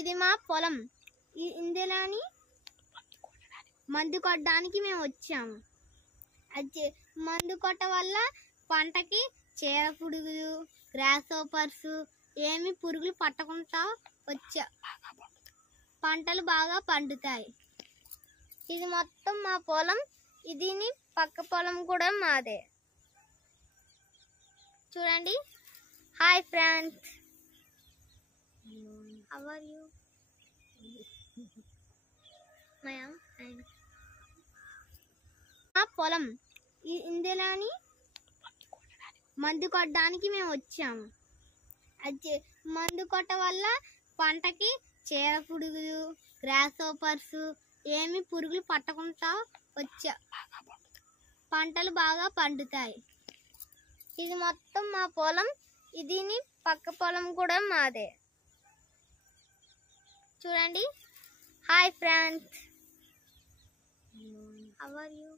ఇది మా పొలం. ఇందులోని మందు కొట్టడానికి మేము వచ్చాము. మందు కొట్ట వల్ల పంటకి చీడ పురుగులు, గ్రాస్ హోపర్స్ ఏమి పురుగులు పట్టకుండా పంటలు బాగా పండుతాయి. ఇది మొత్తం మా పొలం. ఇది పక్క పొలం కూడా మాదే. చూడండి. Hi friends, how are you? మా పొలం. ఇందులోని మందు కొట్టడానికి మేము వచ్చాము. మందు కొట్ట వల్ల పంటకి చీడ పురుగులు, గ్రాస్ హోపర్స్ ఏమి పురుగులు పట్టకుండా పంటలు బాగా పండుతాయి. ఇది మొత్తం మా పొలం. ఇది పక్క పొలం కూడా మాదే. చూడండి. Hi friends, how are you?